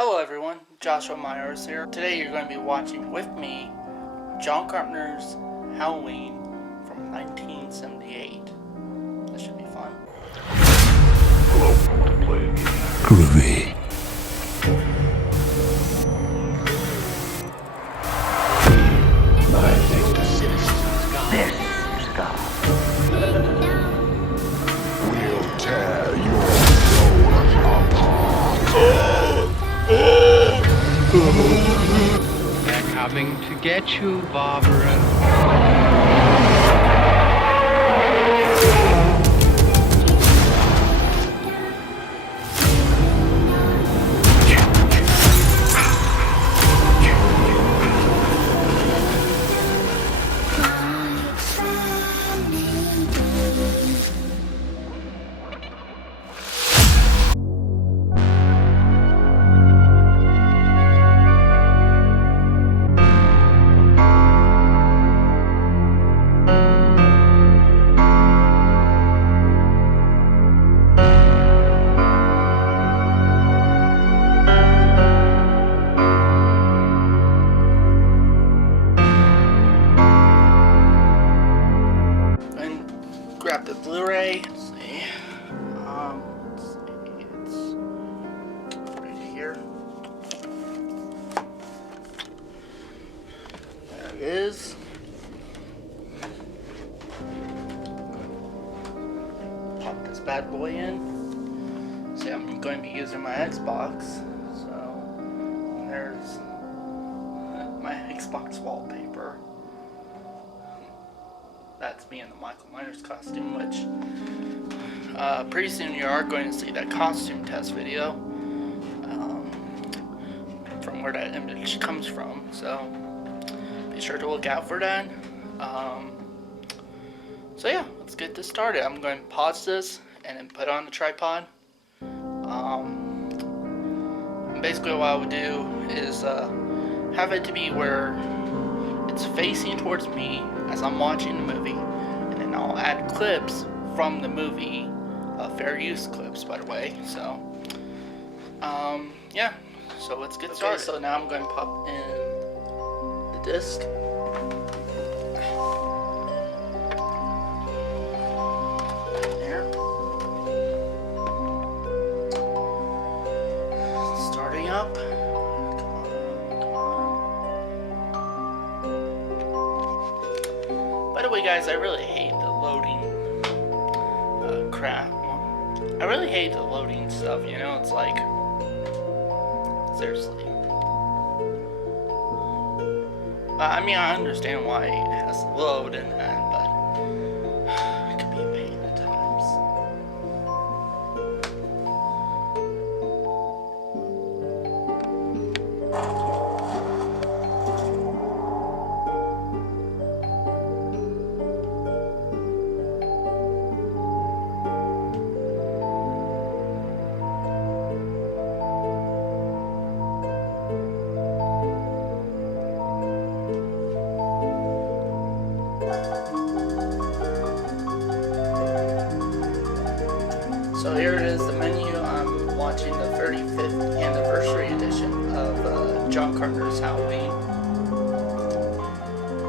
Hello everyone, Joshua Myers here. Today you're going to be watching with me John Carpenter's Halloween from 1978. This should be fun. Groovy. This is God. We'll tear your soul apart. They're coming to get you, Barbara. Grab the Blu-ray. Let's see, it's right here. There it is. Pop this bad boy in. See, I'm going to be using my Xbox, so there's my Xbox wallpaper. That's me in the Michael Myers costume, which pretty soon you are going to see that costume test video from where that image comes from, so be sure to look out for that. So yeah, let's get this started. I'm going to pause this and then put it on the tripod. And basically what I would do is have it to be where it's facing towards me as I'm watching the movie, and then I'll add clips from the movie, fair use clips, by the way. So, yeah. So let's get started. So now I'm going to pop in the disc. There. Starting up. By the way, guys, I really hate the loading crap. I really hate the loading stuff, you know? It's like, seriously. I mean, I understand why it has to load and that, but it could be a pain at times. So here it is, the menu. I'm watching the 35th anniversary edition of John Carpenter's Halloween.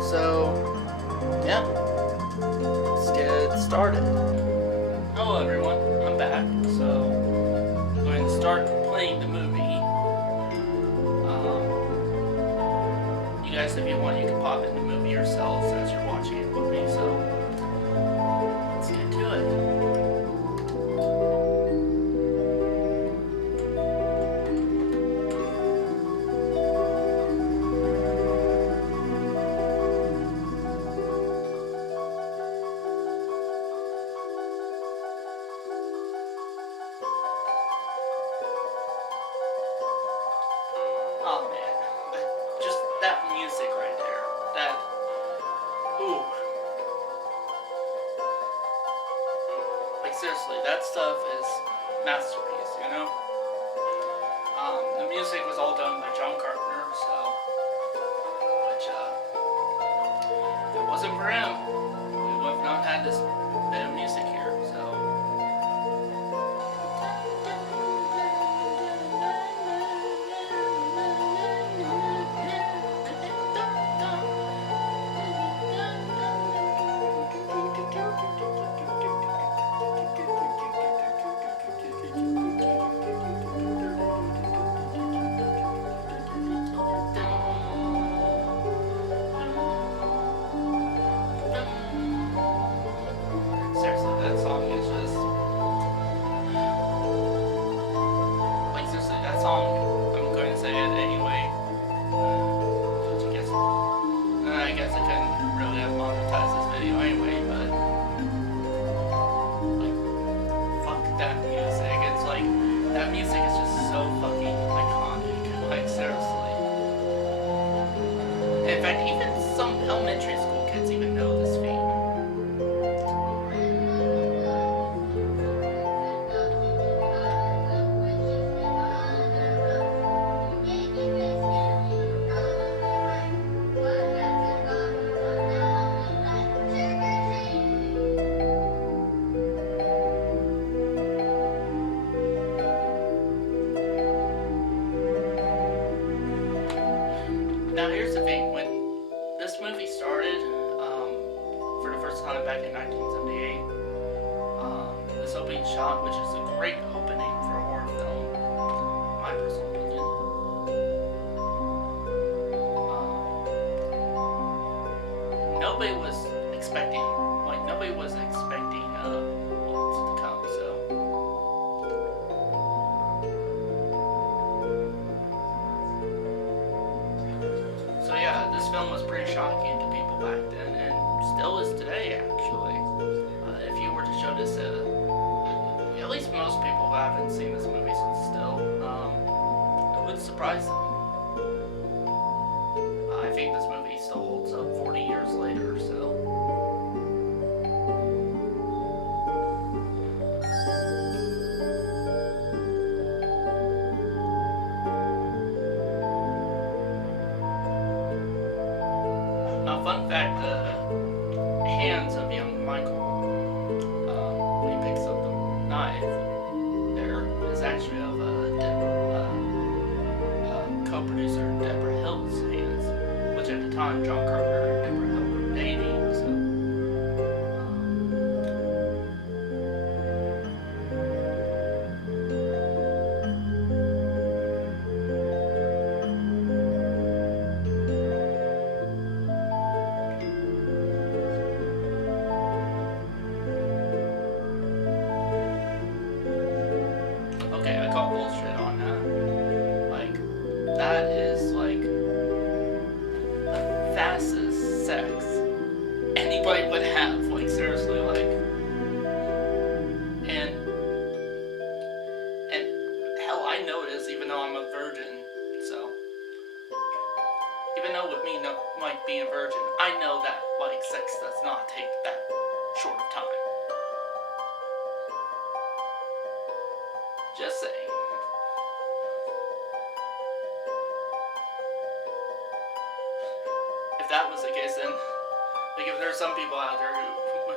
So, yeah, let's get started. Hello everyone, I'm back. So, I'm going to start playing the movie. You guys, if you want, you can pop in the movie yourselves as you're watching it with me. So, let's get to it. Oh man, just that music right there. That, ooh. Like seriously, that stuff is masterpiece, you know? The music was all done by John Carpenter, so, which, if it wasn't for him, we would have not had this bit of music here, so. Now here's the thing, when this movie started, for the first time back in 1978, this opening shot, which is a great opening for a horror film, my personal opinion. Nobody was expecting what's to come, so yeah, this film was pretty shocking to people back then, and still is today, actually. If you were to show this at least most people who haven't seen this movie still, it would surprise them. I think this movie still holds up 40 years later, so. Now, fun fact, the hands of young Michael, when he picks up the knife, there is actually of co-producer Deborah Hill's hands, which at the time John Carpenter and Deborah Hill were dating, so. Okay, I call bullshit on that. Like, that is like the fastest sex anybody would have. Like, seriously, like, and hell, I know this even though I'm a virgin. So, even though with me like being a virgin, I know that like sex does not take that short of time. Just saying. If that was the case, then, like, if there's some people out there who,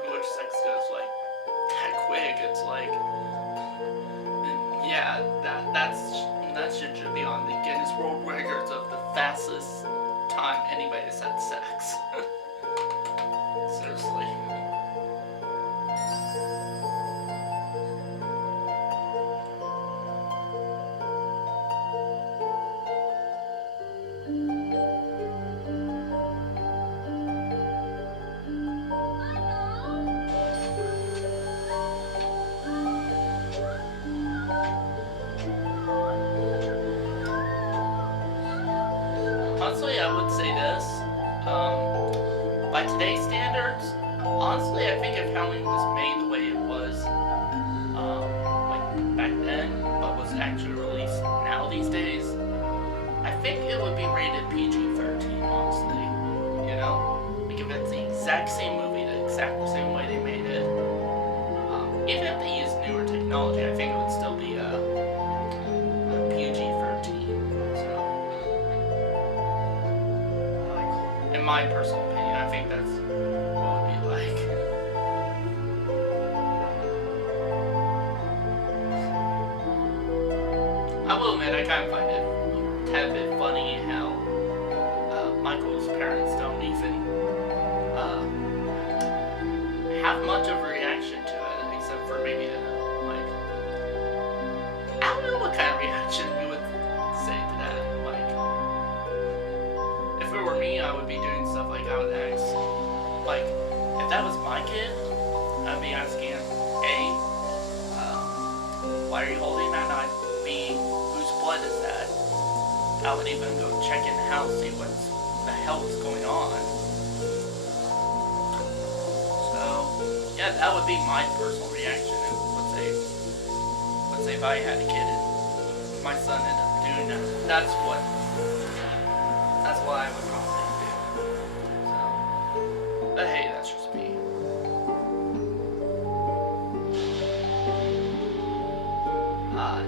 in which sex goes, like, that quick, it's like, yeah, that shit should be on the Guinness World Records of the fastest time anybody's had sex. Seriously. Honestly, I would say this. By today's standards, honestly, I think if Halloween was made the way it was, like back then, but was actually released now these days, I think it would be rated PG-13. Honestly, you know, like if it's the exact same movie, the exact same way they made it, even if they used newer technology, I think it would still be a PG-13. In my personal opinion, I think that's what it would be like. I will admit, I kind of find it a tad bit funny how Michael's parents don't even have much of a reaction to it, except for maybe like, I don't know what kind of reaction you would say to that. Like, if it were me, I would be doing stuff like I would ask. Like, if that was my kid, I'd be asking him, A, why are you holding that knife? B, whose blood is that? I would even go check in the house, see what the hell is going on. So, yeah, that would be my personal reaction. And let's say if I had a kid and my son ended up doing that, that's what I would probably do. So, but hey, that's just me.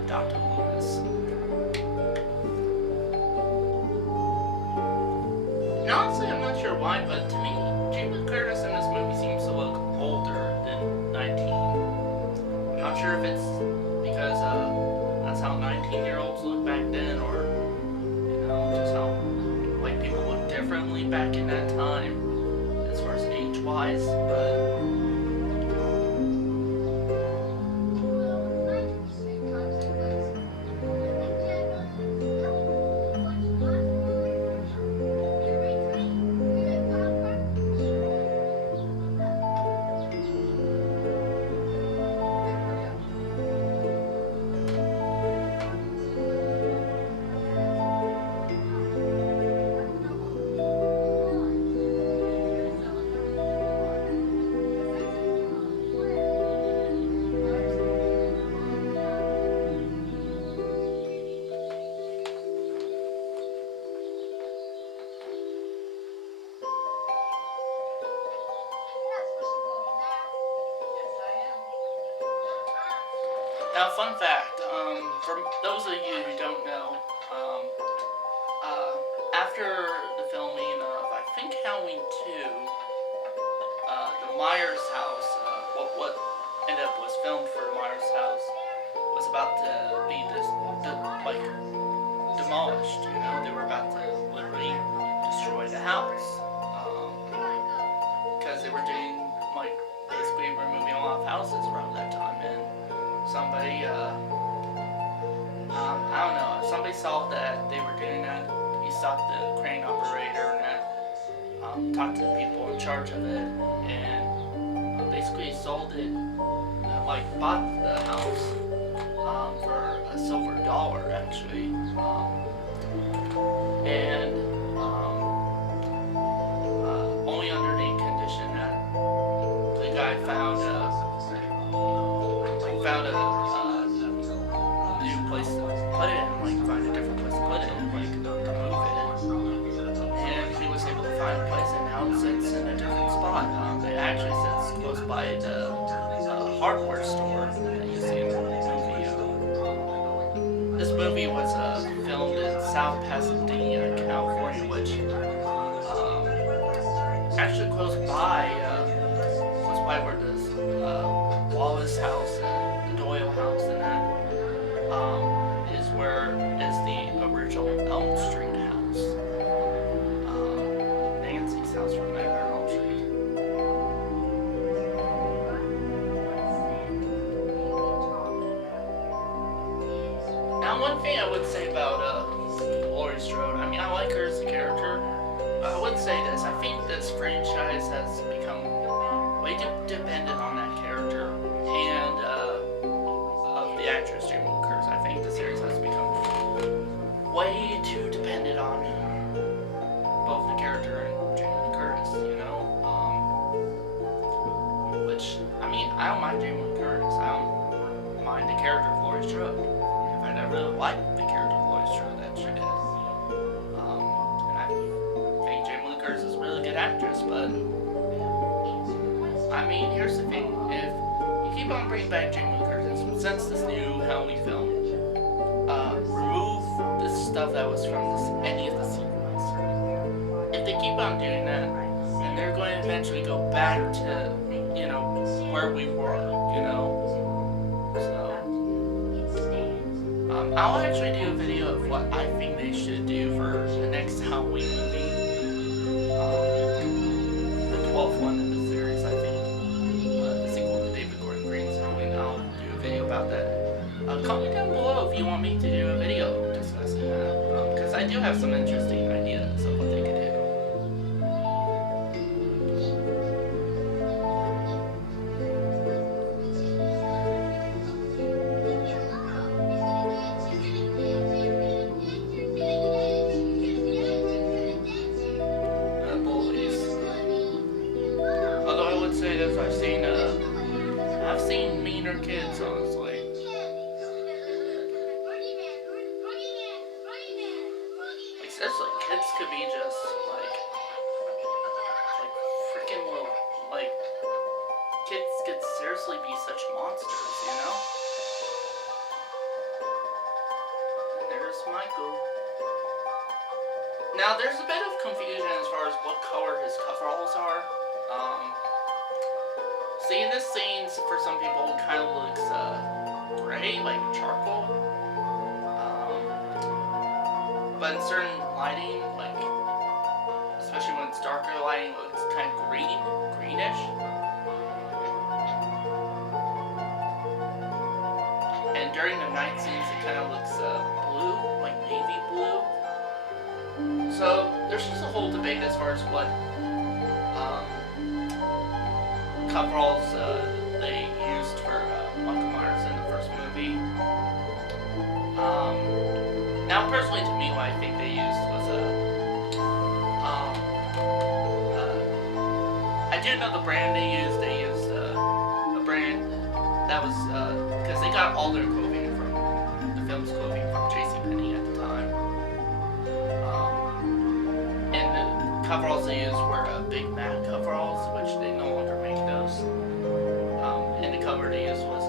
Dr. Loomis. And honestly, I'm not sure why, but to me, Jamie Lee Curtis in this movie seems to look older than 19. I'm not sure if it's because that's how 19-year-olds look back then, or, you know, just how like people look back in that time as far as age-wise, but now, fun fact, for those of you who don't know, after the filming of, I think, Halloween 2, the Myers house, what ended up was filmed for the Myers house, was about to be demolished, you know, they were about to literally destroy the house, because they were doing, like, basically removing a lot of houses around that time, and somebody, I don't know, somebody saw that they were doing that. He stopped the crane operator and talked to the people in charge of it, and basically sold it, bought the house for a silver dollar, actually, and only under the condition that the guy found a new place to put it in, find a different place to put it in, to move it. And he was able to find a place, and now it sits in a different spot. It actually sits close by the hardware store that you see in the movie. This movie was filmed in South Pasadena, California, which actually close by where this Wallace house and the Doyle house and that is where is the original Elm Street house. Nancy's house from Nightmare on Elm Street. Now, one thing I would say about Laurie Strode, I mean, I like her as a character, but I would say this, I think this franchise has become way too dependent on that character and of the actress Jamie Lee Curtis. I think the series has become way too dependent on both the character and Jamie Lee Curtis, you know? Which, I mean, I don't mind Jamie Lee Curtis. I don't mind the character of Laurie Strode. In fact, I really like the character of Laurie Strode that she did. And I think Jamie Lee Curtis is a really good actress, but I mean, here's the thing, if you keep on bringing back Jamie Lee Curtis, since this new Halloween film, remove the stuff that was from any of the sequels. If they keep on doing that, then they're going to eventually go back to, you know, where we were, you know? So, I'll actually do a video of what I think they should do for the next Halloween movie. The 12th one in the series, I think. The sequel to David Gordon Green's Halloween. I'll do a video about that. Comment down below if you want me to do a video discussing that. Because I do have some interesting ideas of what they could do. I've seen meaner kids, honestly. Like, seriously, kids could be just, like freaking little, kids could seriously be such monsters, you know? And there's Michael. Now, there's a bit of confusion as far as what color his coveralls are. See, in this scene, for some people, it kind of looks gray, like charcoal. But in certain lighting, like especially when it's darker lighting, it looks kind of greenish. And during the night scenes, it kind of looks blue, like navy blue. So there's just a whole debate as far as what coveralls they used for Michael Myers in the first movie. Now, personally, to me, what I think they used was I do know the brand they used. They used a brand that was because they got all their clothing from the film's clothing from JCPenney at the time. And the coveralls they used were Big Mac coveralls, which they no longer make those. And the cover they used was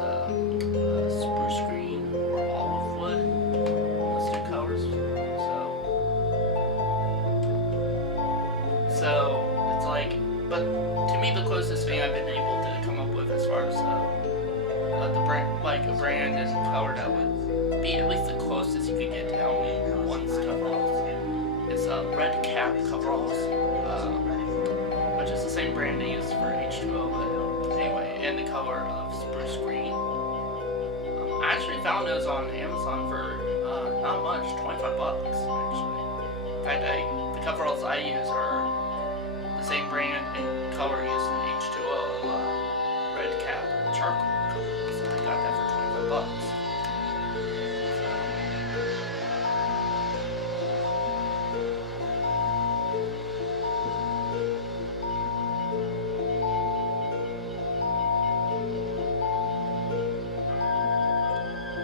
spruce green or olive wood. Those two colors. So it's like, but to me the closest thing I've been able to come up with as far as the brand, like a brand and color that would be at least the closest you could get to Halloween one's coveralls is Red Cap coveralls, which is the same brand they used for H2O, but anyway, and the color of spruce green. I actually found those on Amazon for not much, $25 actually. In fact, the coveralls I use are the same brand and color used in H2O, Red Cap charcoal coveralls. So I got that for $25.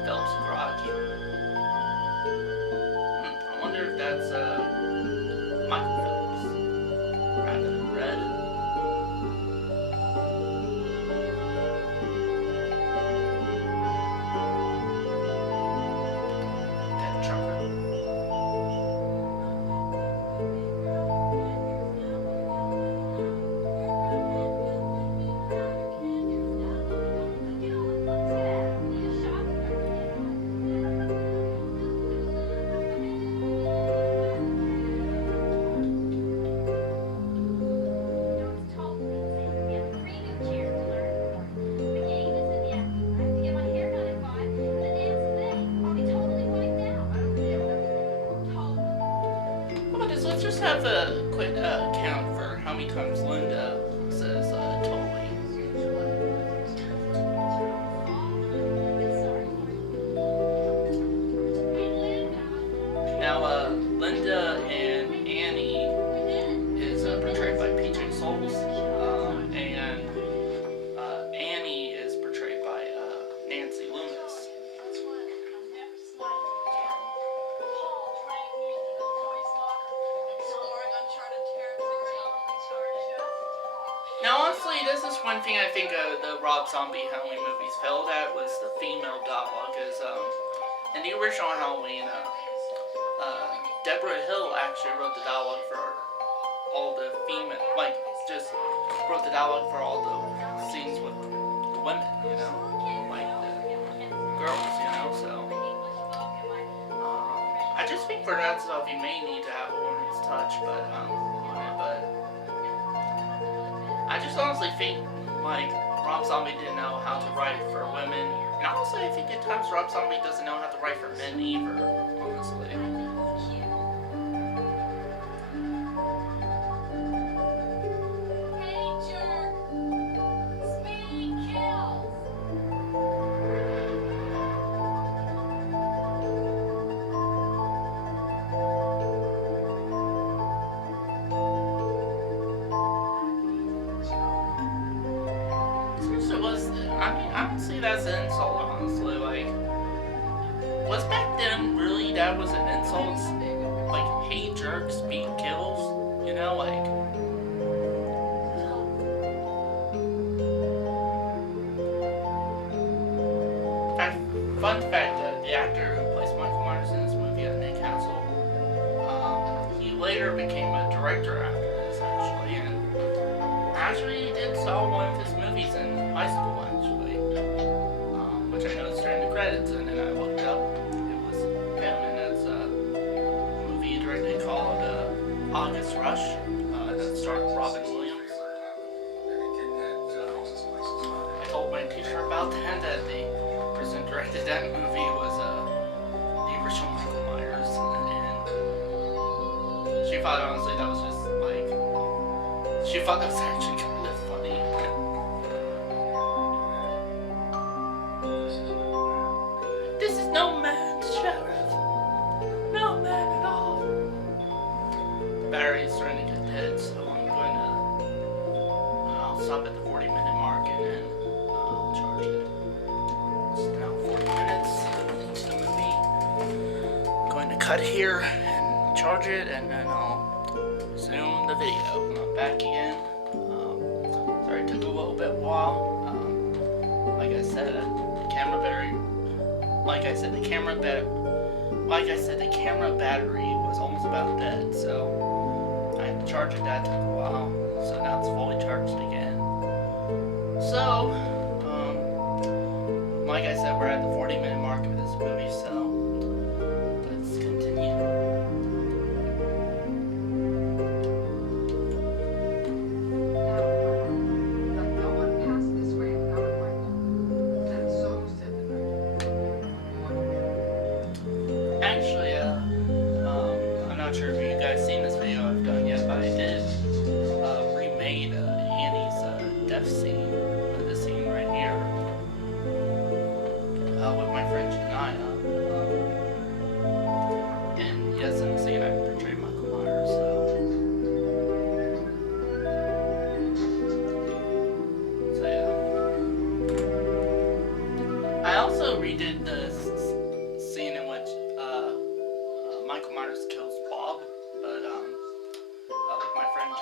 Phillips Garage. I wonder if that's Michael Phillips rather than Red. Dead trucker. Let's just have a quick count for how many times Linda says totally. Now, Linda and Annie is portrayed by PJ Souls, and Annie is portrayed by Nancy Loomis. Now, honestly, this is one thing I think the Rob Zombie Halloween movies failed at was the female dialogue. Because in the original Halloween, Deborah Hill actually wrote the dialogue for all the female, like just wrote the dialogue for all the scenes with the women, you know, like the girls, you know. So I just think for that stuff you may need to have a woman's touch, but on it, but. I just honestly think, like, Rob Zombie didn't know how to write for women. And honestly, I think at times Rob Zombie doesn't know how to write for men either, honestly. Hey, jerk! Speed kills! I don't see that as an insult, honestly. Like, was back then really that was an insult? Like, hey jerk, speed kills? You know, like. Fun fact, the actor who plays Michael Myers in this movie, Nick Hassel, he later became a director after this, actually, and actually he did saw one of his movies in high school, actually, which I noticed during the credits, and then I looked up, it was him, and it's a movie he directed called August Rush, Robin Williams. I told my teacher about that the person directed that movie was the original Michael Myers, and she thought honestly that was just like, she thought that was actually kind of funny. This is no man's sheriff. No man at all. Battery's starting to get dead, so I'm going to, I'll stop at the 40-minute mark and then I'll charge it. It's now 40 minutes into the movie. I'm going to cut here and charge it, and then I'll resume the video. I'm back again. Sorry, it took a little bit while. Like I said, the camera battery. Like I said, the camera battery was almost about dead, so I had to charge it. That took a while, so now it's fully charged again. So, like I said, we're at the 40-minute mark of this movie, so let's continue. Actually, I'm not sure if you guys seen this video I've done yet, but I did remade Annie's death scene, this scene right here, with my friend Janaya. And yes, in the scene I portrayed Michael Myers, so. So yeah. I also redid the scene in which Michael Myers kills Bob, but with my friend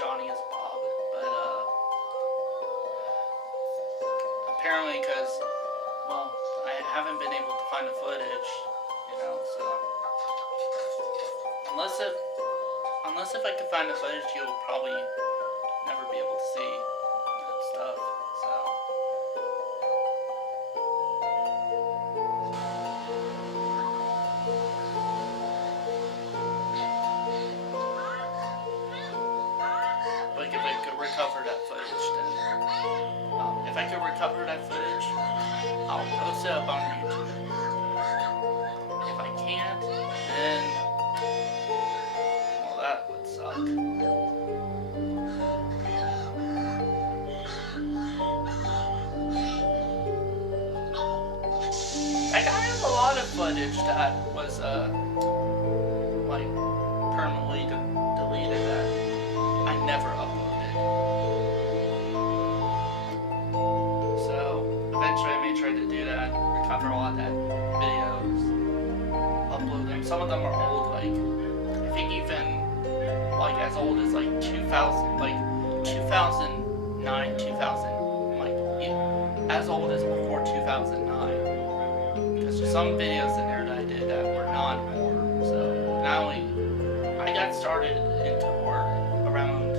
Johnny as Bob, but apparently because, well, I haven't been able to find the footage, you know, so unless if I could find the footage, you'll probably never be able to see that stuff, so. Like if I could recover that footage, then if I could recover that footage, I'll post it up on YouTube. If I can't, then well, that would suck. Like I have a lot of footage that was like permanently deleted that I never uploaded. So eventually I may try to do that, recover all of that videos, upload them. Some of them are old, like I think even like as old as like 2000, like 2009, 2000, like as old as before 2009. Because there's some videos in there that I did that were non-horror. So not only I got started into horror around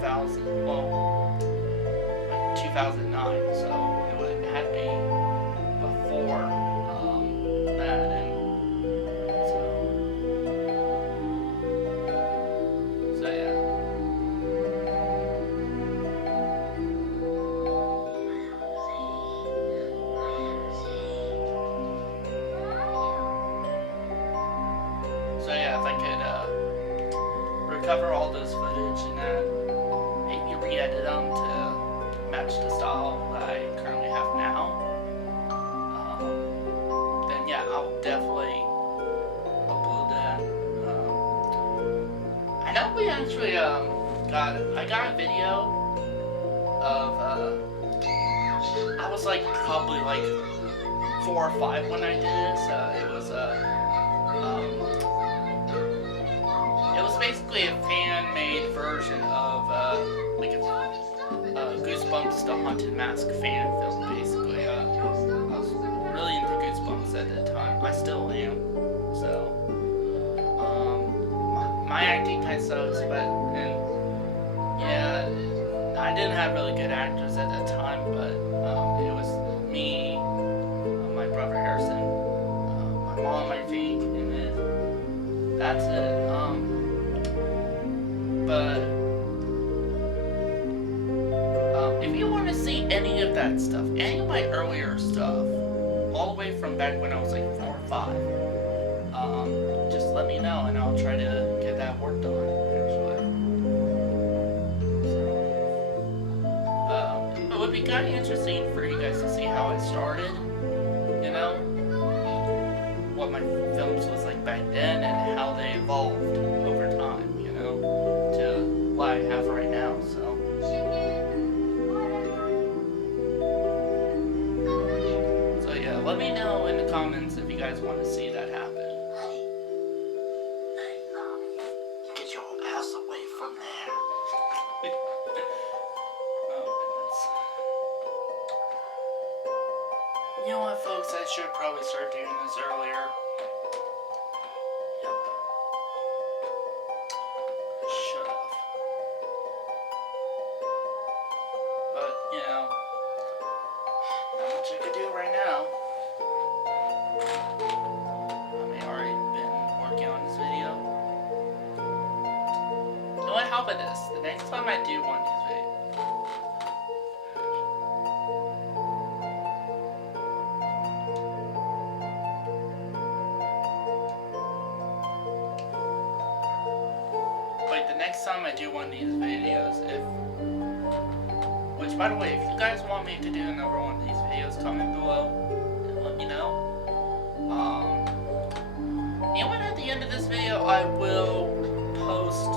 2000, well, like 2009, so it had to be before that, and so yeah. So yeah, if I could recover all those footage and then maybe re-edit them to match the style that I currently have now, then yeah, I'll definitely upload that. I know we actually I got a video of I was like probably like 4 or 5 when I did this. It was basically a fan-made version of like a Goosebumps The Haunted Mask fan film, basically. I was really into Goosebumps at that time. I still am. So, my acting kind of sucks, but, and, yeah, I didn't have really good actors at that time, but it was me, my brother Harrison, my mom, I think, and then that's it. But if you want to see any of that stuff, any of my earlier stuff, all the way from back when I was like 4 or 5, just let me know and I'll try to get that work done eventually. It would be kind of interesting for you guys to see how I started, you know, what my films was like back then and how they evolved over time, you know, to what I have right now, so. So yeah, let me know in the comments if you guys want to see that happen. Get your ass away from there. Oh, goodness. You know what, folks? I should probably start doing this earlier. Yep. Should have. But, you know, not much I could do right now. I may already been working on this video. You know what? How about this? The next time I do one of these videos, which, by the way, if you guys want me to do another one of these videos, comment below and let me know. And at the end of this video, I will post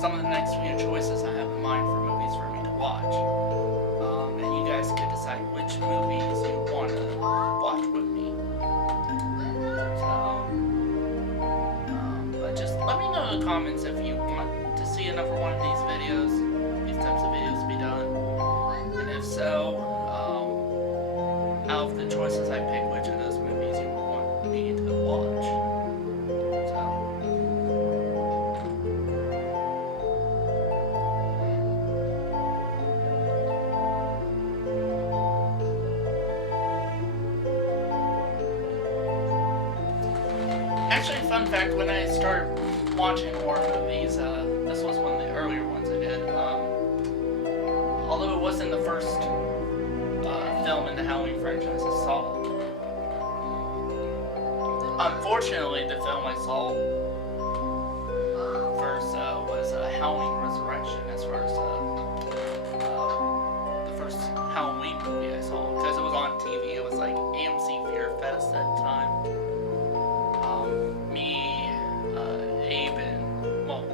some of the next few choices I have in mind for movies for me to watch. And you guys can decide which movies you want to watch with me. So, but just let me know in the comments if you want to see another one of these videos, these types of videos to be done. And if so, out of the choices I pick, which of those movies you want me to watch. So. Actually, fun fact, when I started watching horror movies, this was one of the earlier ones I did. Although it wasn't the first film in the Halloween franchise I saw. Unfortunately, the film I saw first was Halloween Resurrection, as far as the first Halloween movie I saw, because it was on TV. It was like AMC Fear Fest at the time.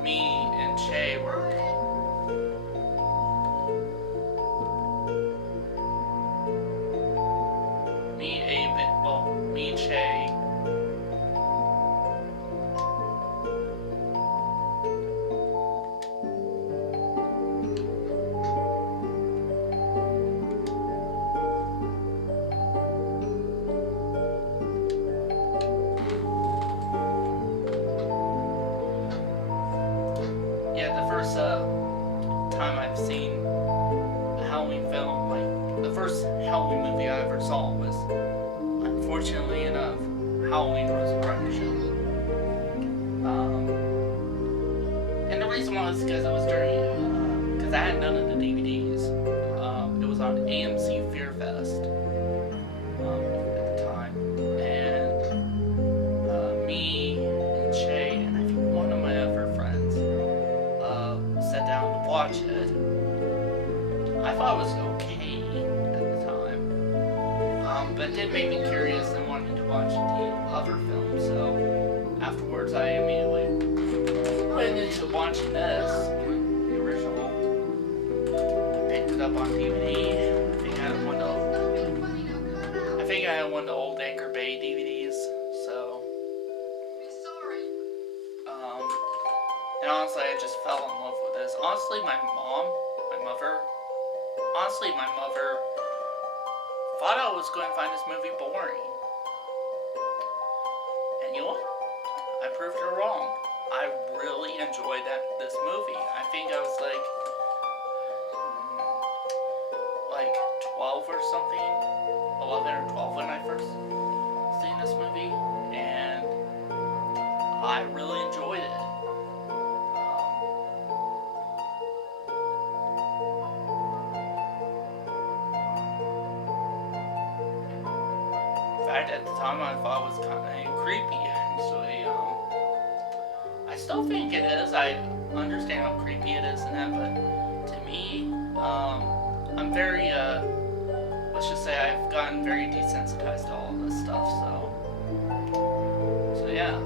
Me and Che were. Me, Che. Time I've seen a Halloween film, like the first Halloween movie I ever saw was, unfortunately enough, Halloween Resurrection. And the reason was because it was during, because I had none of the DVDs. It was on AMC Fear Fest at the time, and me and Che and I think one of my other friends sat down to watch it. I thought it was okay at the time, but it did make me curious and wanted to watch the other film, so afterwards I immediately went into watching this, the original. I picked it up on DVD. I think I had one of the old Anchor Bay DVDs, so and honestly, I just fell in love with this. Honestly, my mother thought I was going to find this movie boring. And you know what? I proved her wrong. I really enjoyed this movie. I think I was like 12 or something, 11 or 12 when I first seen this movie, and I really enjoyed it. time I thought was kind of creepy, actually. I still think it is. I understand how creepy it is and that, but to me, I'm very, let's just say I've gotten very desensitized to all of this stuff, so yeah.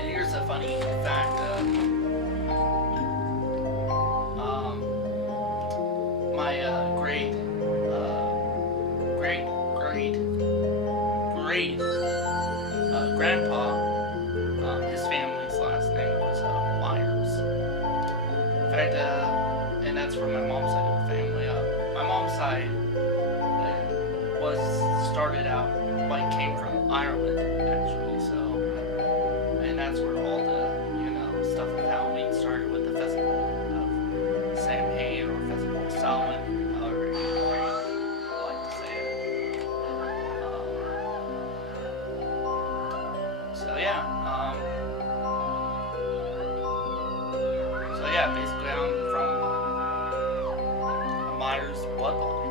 And here's a funny fact, my great grandpa, his family's last name was Myers. In fact, and that's from my mom's side of the family. My mom's side was started out, like, came from Ireland, actually, so, and that's where all the, stuff with Halloween started, with the festival of Samhain, or festival of Samhain, however you like to say it. So yeah, basically I'm from a Myers bloodline.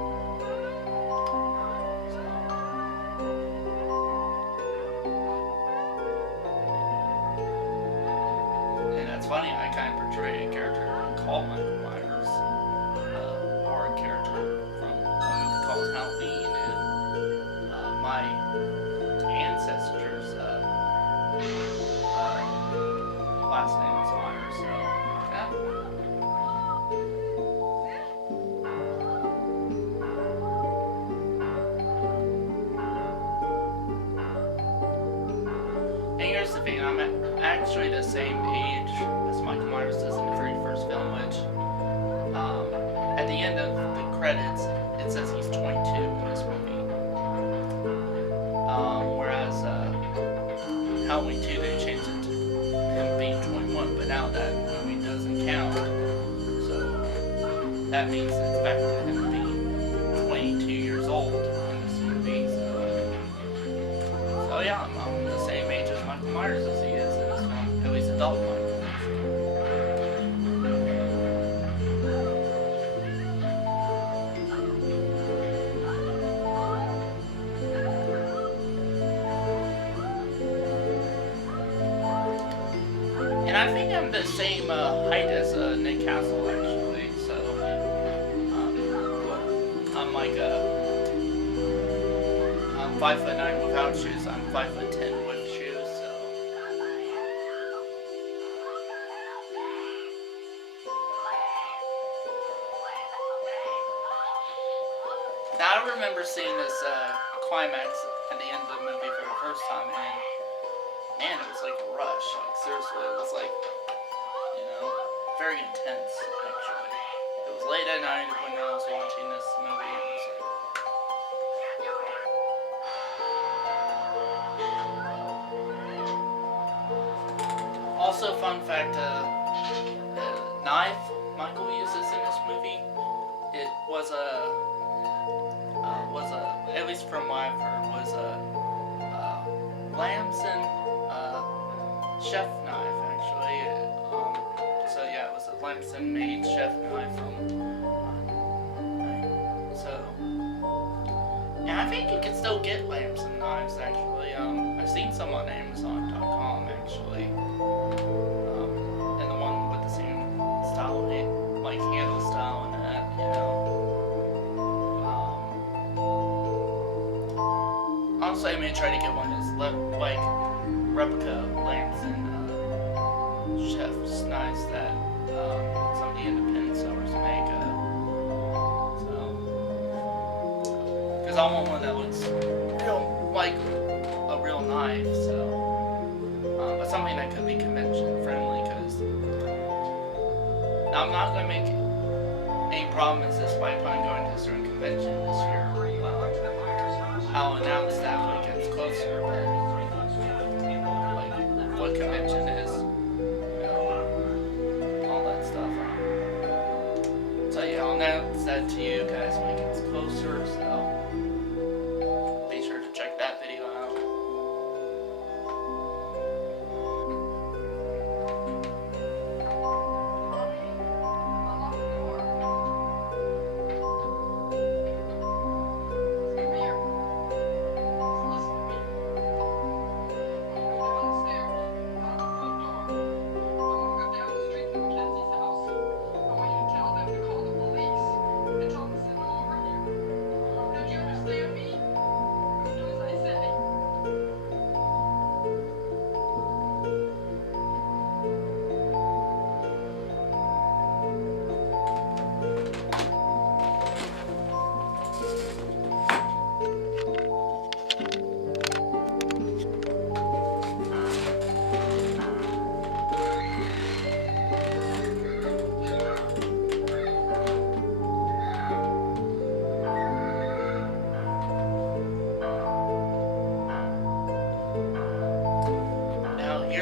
And that's funny, I kind of portray a character called Michael Myers, or a character from a movie called Halloween, and my ancestors' last name is Myers, so yeah. And here's the thing, I'm actually the same age as Michael Myers is in the very first film, which, at the end of the credits, it says he's 22 in this movie. Whereas, Halloween 2, they changed it to him being 21, but now that movie doesn't count, so that means it's back to him being 22 years old in this movie, so yeah, I'm the same age as Michael Myers as he is in this film, at least adult Michael Myers. And I think I'm the same height as Nick Castle, actually, so I'm like I'm 5'9" without shoes, I'm 5'10" with shoes, so. Now I remember seeing this climax at the end of the movie for the first time, and man, it was like a rush. Like, seriously, it was like, very intense, actually. It was late at night when I was watching this movie, and it was like... Also, fun fact, the knife Michael uses in this movie, it was at least from what I've heard, was a Lamson chef knife, actually. So yeah, it was a Lamson made chef knife from. Yeah, I think you can still get Lamson knives, actually. I've seen some on Amazon.com, actually. And the one with the same style, like handle style and that, Honestly, I may try to get one that's like replica Lamson chef's knives that some of the independent sellers make. Because I want one that looks real, like a real knife. So, but something that could be convention friendly. Because now I'm not going to make any promises by planning on going to a certain convention this year. I'll announce that when it gets closer, but like what convention is, all that stuff. So yeah, I'll announce that to you guys when it gets closer, so be sure to check that video out.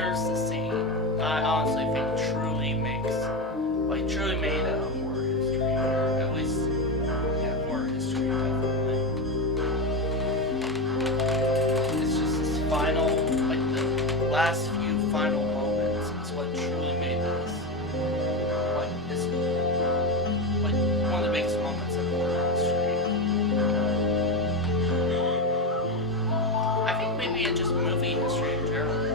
here's the scene I honestly think truly made horror history, or at least, yeah, horror history, definitely. It's just this final, like the last few final moments is what truly made this, like, this, like, one of the biggest moments in horror history. I think maybe in just movie history in general.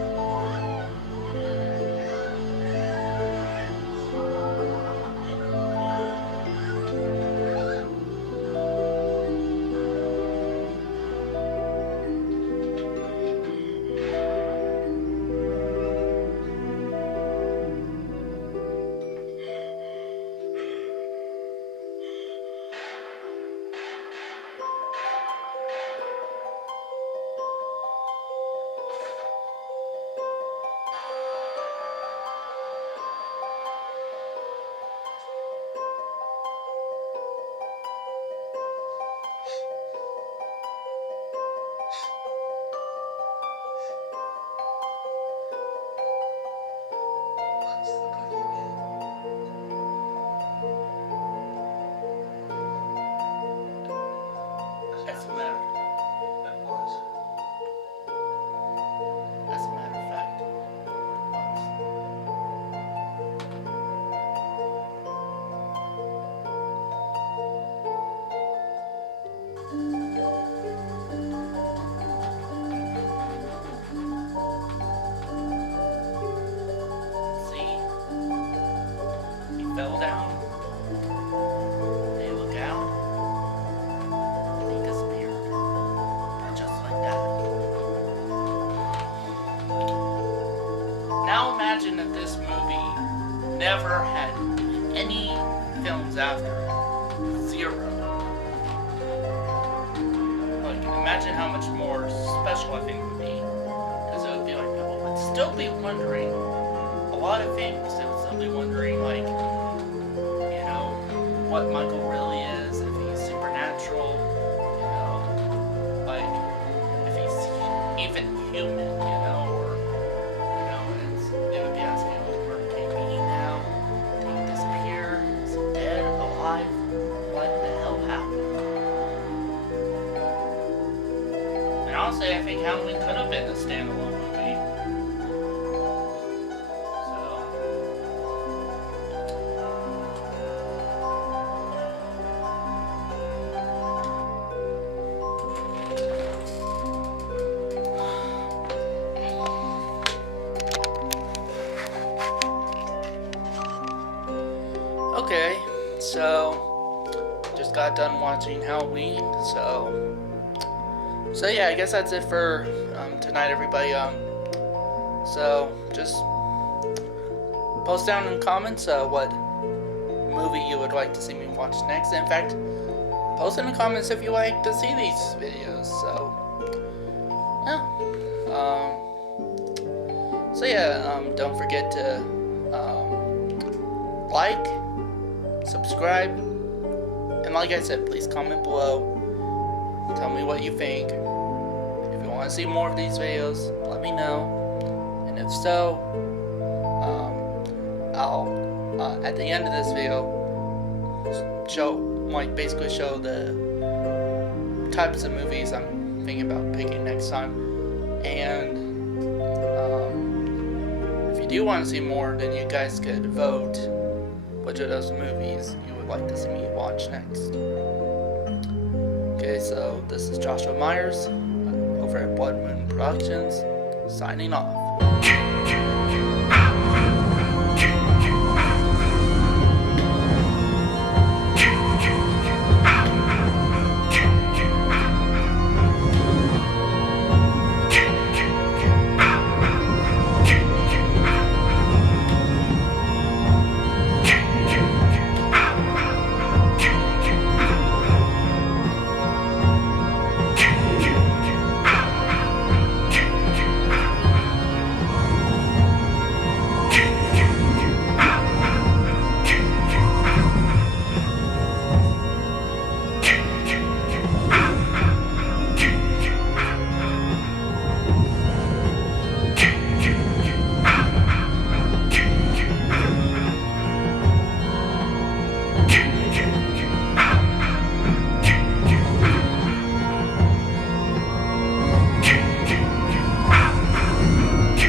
As a matter of fact, it was. See? He fell down. They look out. And he disappeared. Just like that. Now imagine that this movie never had any films after it. 0. Like, imagine how much more special I think it would be. Because it would be like, people would still be wondering a lot of things. They would still be wondering, like, you know, what Michael really is, if he's supernatural, you know, like, if he's even human, you know, or, you know, they would be asking, like, where came he now? Did he disappear? Is he dead? Alive? What the hell happened? And honestly, I think Halloween could have been a standalone movie. So, okay, so just got done watching Halloween, so yeah, I guess that's it for tonight, everybody. So just post down in the comments what movie you would like to see me watch next. In fact, post in the comments if you like to see these videos. So yeah, don't forget to like, subscribe, and like I said, please comment below. Tell me what you think. If you want to see more of these videos, let me know. And if so, I'll at the end of this video basically show the types of movies I'm thinking about picking next time. And if you do want to see more, then you guys could vote which of those movies you would like to see me watch next. Okay, so this is Joshua Myers over at Blood Moon Productions, signing off.